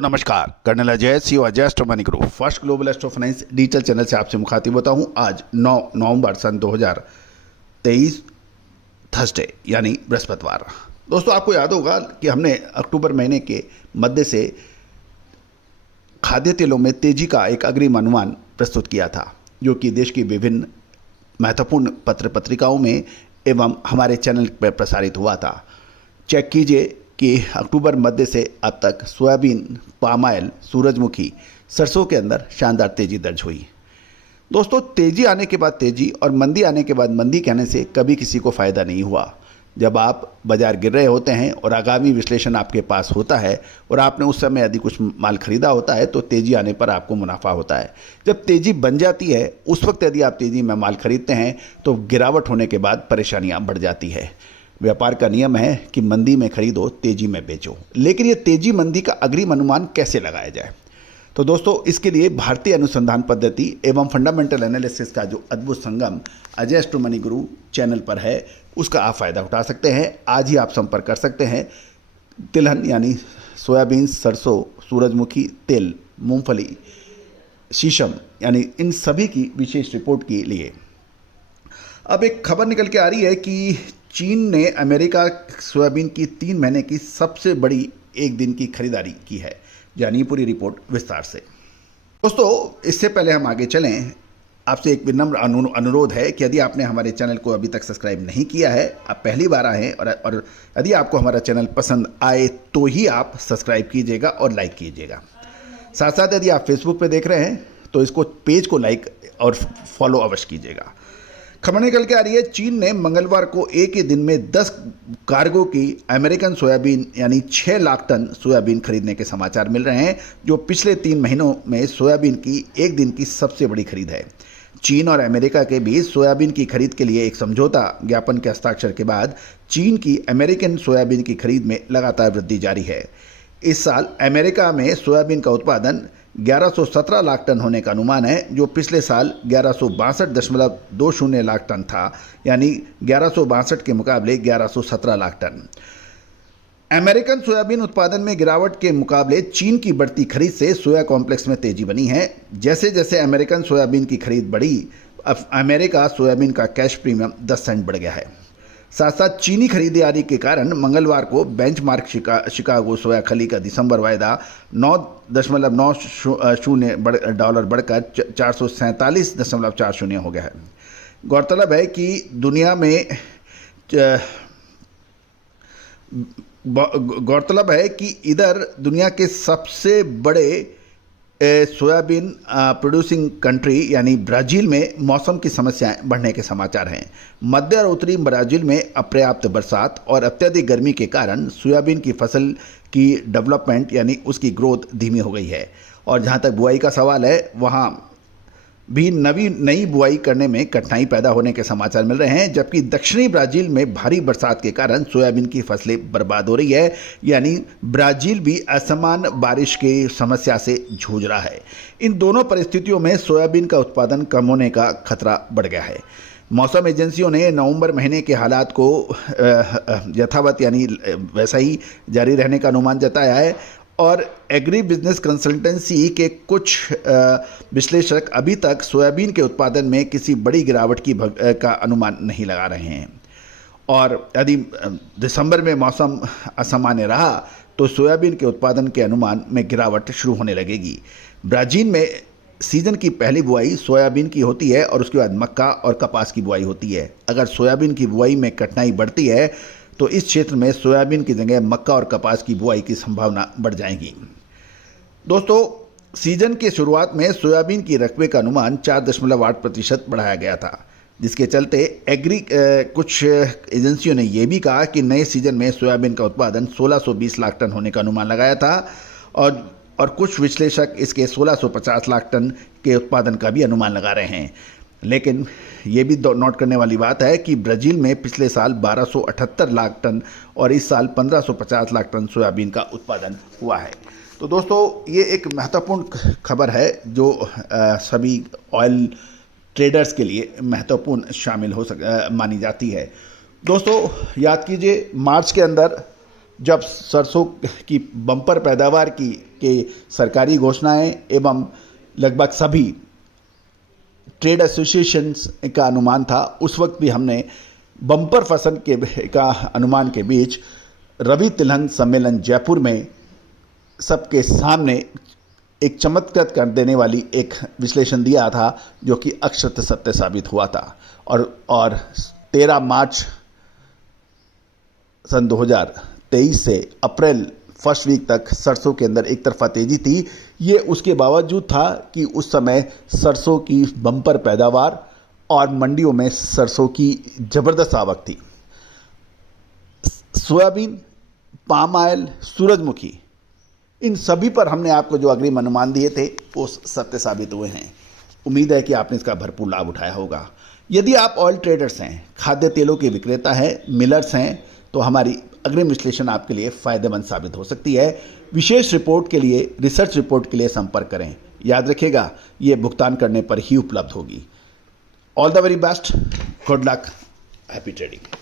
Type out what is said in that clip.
दोस्तों नमस्कार, colonel Ajay CO Ajay astro money group first global astro finance digital channel से आपसे मुखातिब होता हूं। आज 9 नवंबर सन 2023 थर्सडे यानी बृहस्पतिवार। दोस्तों आपको याद होगा कि हमने अक्टूबर महीने के मध्य से खाद्य तेलों में तेजी का एक अग्रिम अनुमान प्रस्तुत किया था, जो कि देश की विभिन्न महत्वपूर्ण पत्र पत्रिकाओं में एवं हमारे चैनल पर प्रसारित हुआ था। चेक कीजिए कि अक्टूबर मध्य से अब तक सोयाबीन, पाम ऑयल, सूरजमुखी, सरसों के अंदर शानदार तेजी दर्ज हुई। दोस्तों तेजी आने के बाद तेजी और मंदी आने के बाद मंदी कहने से कभी किसी को फ़ायदा नहीं हुआ। जब आप बाजार गिर रहे होते हैं और आगामी विश्लेषण आपके पास होता है और आपने उस समय यदि कुछ माल खरीदा होता है तो तेजी आने पर आपको मुनाफा होता है। जब तेजी बन जाती है उस वक्त यदि आप तेजी में माल खरीदते हैं तो गिरावट होने के बाद परेशानियां बढ़ जाती है। व्यापार का नियम है कि मंदी में खरीदो, तेजी में बेचो। लेकिन ये तेजी मंदी का अग्रिम अनुमान कैसे लगाया जाए? तो दोस्तों इसके लिए भारतीय अनुसंधान पद्धति एवं फंडामेंटल एनालिसिस का जो अद्भुत संगम अजय एस्ट्रो मनी गुरु चैनल पर है, उसका आप फ़ायदा उठा सकते हैं। आज ही आप संपर्क कर सकते हैं तिलहन यानी सोयाबीन, सरसों, सूरजमुखी तेल, मूंगफली, शीशम यानी इन सभी की विशेष रिपोर्ट के लिए। अब एक खबर निकल के आ रही है कि चीन ने अमेरिका सोयाबीन की 3 महीने की सबसे बड़ी एक दिन की खरीदारी की है। जानिए पूरी रिपोर्ट विस्तार से। दोस्तों इससे पहले हम आगे चलें, आपसे एक विनम्र अनुरोध है कि यदि आपने हमारे चैनल को अभी तक सब्सक्राइब नहीं किया है, आप पहली बार आए हैं और यदि आपको हमारा चैनल पसंद आए तो ही आप सब्सक्राइब कीजिएगा और लाइक कीजिएगा। साथ साथ यदि आप फेसबुक पे देख रहे हैं तो इसको पेज को लाइक और फॉलो अवश्य कीजिएगा। खबर निकल के आ रही है, चीन ने मंगलवार को एक ही दिन में 10 कार्गो की अमेरिकन सोयाबीन यानी 6 लाख टन सोयाबीन खरीदने के समाचार मिल रहे हैं, जो पिछले 3 महीनों में सोयाबीन की एक दिन की सबसे बड़ी खरीद है। चीन और अमेरिका के बीच सोयाबीन की खरीद के लिए एक समझौता ज्ञापन के हस्ताक्षर के बाद चीन की अमेरिकन सोयाबीन की खरीद में लगातार वृद्धि जारी है। इस साल अमेरिका में सोयाबीन का उत्पादन 1117 लाख टन होने का अनुमान है, जो पिछले साल 1162.20 लाख टन था, यानी 1162 के मुकाबले 1117 लाख टन। अमेरिकन सोयाबीन उत्पादन में गिरावट के मुकाबले चीन की बढ़ती खरीद से सोया कॉम्प्लेक्स में तेजी बनी है। जैसे जैसे अमेरिकन सोयाबीन की खरीद बढ़ी, अब अमेरिका सोयाबीन का कैश प्रीमियम 10 सेंट बढ़ गया है। साथ साथ चीनी खरीदारी के कारण मंगलवार को बेंचमार्क शिकागो सोया खली का दिसंबर वायदा $9.90 बढ़कर 447.40 हो गया है। गौरतलब है कि इधर दुनिया के सबसे बड़े सोयाबीन प्रोड्यूसिंग कंट्री यानी ब्राज़ील में मौसम की समस्याएं बढ़ने के समाचार हैं। मध्य और उत्तरी ब्राज़ील में अपर्याप्त बरसात और अत्यधिक गर्मी के कारण सोयाबीन की फसल की डेवलपमेंट यानी उसकी ग्रोथ धीमी हो गई है। और जहां तक बुआई का सवाल है, वहां भी नई बुआई करने में कठिनाई पैदा होने के समाचार मिल रहे हैं, जबकि दक्षिणी ब्राज़ील में भारी बरसात के कारण सोयाबीन की फसलें बर्बाद हो रही है। यानी ब्राज़ील भी असमान बारिश की समस्या से जूझ रहा है। इन दोनों परिस्थितियों में सोयाबीन का उत्पादन कम होने का खतरा बढ़ गया है। मौसम एजेंसियों ने नवंबर महीने के हालात को यथावत यानी वैसा ही जारी रहने का अनुमान जताया है और एग्री बिजनेस कंसल्टेंसी के कुछ विश्लेषक अभी तक सोयाबीन के उत्पादन में किसी बड़ी गिरावट का अनुमान नहीं लगा रहे हैं। और यदि दिसंबर में मौसम असामान्य रहा तो सोयाबीन के उत्पादन के अनुमान में गिरावट शुरू होने लगेगी। ब्राज़ील में सीजन की पहली बुआई सोयाबीन की होती है और उसके बाद मक्का और कपास की बुआई होती है। अगर सोयाबीन की बुआई में कठिनाई बढ़ती है तो इस क्षेत्र में सोयाबीन की जगह मक्का और कपास की बुआई की संभावना बढ़ जाएगी। दोस्तों सीजन के शुरुआत में सोयाबीन की रकबे का अनुमान 4.8% बढ़ाया गया था, जिसके चलते कुछ एजेंसियों ने यह भी कहा कि नए सीजन में सोयाबीन का उत्पादन 1620 लाख टन होने का अनुमान लगाया था और कुछ विश्लेषक इसके 1650 लाख टन के उत्पादन का भी अनुमान लगा रहे हैं। लेकिन ये भी नोट करने वाली बात है कि ब्राज़ील में पिछले साल 1278 लाख टन और इस साल 1550 लाख टन सोयाबीन का उत्पादन हुआ है। तो दोस्तों ये एक महत्वपूर्ण खबर है जो सभी ऑयल ट्रेडर्स के लिए महत्वपूर्ण शामिल मानी जाती है। दोस्तों याद कीजिए, मार्च के अंदर जब सरसों की बम्पर पैदावार की के सरकारी घोषणाएं एवं लगभग सभी ट्रेड एसोसिएशंस का अनुमान था, उस वक्त भी हमने बम्पर फसल का अनुमान के बीच रवि तिलहन सम्मेलन जयपुर में सबके सामने एक चमत्कृत कर देने वाली एक विश्लेषण दिया था, जो कि अक्षरशः सत्य साबित हुआ था। और 13 मार्च सन 2023 से अप्रैल फर्स्ट वीक तक सरसों के अंदर एक तरफा तेजी थी। ये उसके बावजूद था कि उस समय सरसों की बम्पर पैदावार और मंडियों में सरसों की ज़बरदस्त आवक थी। सोयाबीन, पाम ऑयल, सूरजमुखी, इन सभी पर हमने आपको जो अग्रिम अनुमान दिए थे वो सत्य साबित हुए हैं। उम्मीद है कि आपने इसका भरपूर लाभ उठाया होगा। यदि आप ऑयल ट्रेडर्स हैं, खाद्य तेलों के विक्रेता हैं, मिलर्स हैं, तो हमारी अग्रिम विश्लेषण आपके लिए फ़ायदेमंद साबित हो सकती है। विशेष रिपोर्ट के लिए, रिसर्च रिपोर्ट के लिए संपर्क करें। याद रखिएगा, ये भुगतान करने पर ही उपलब्ध होगी। All the very best, good luck, happy trading.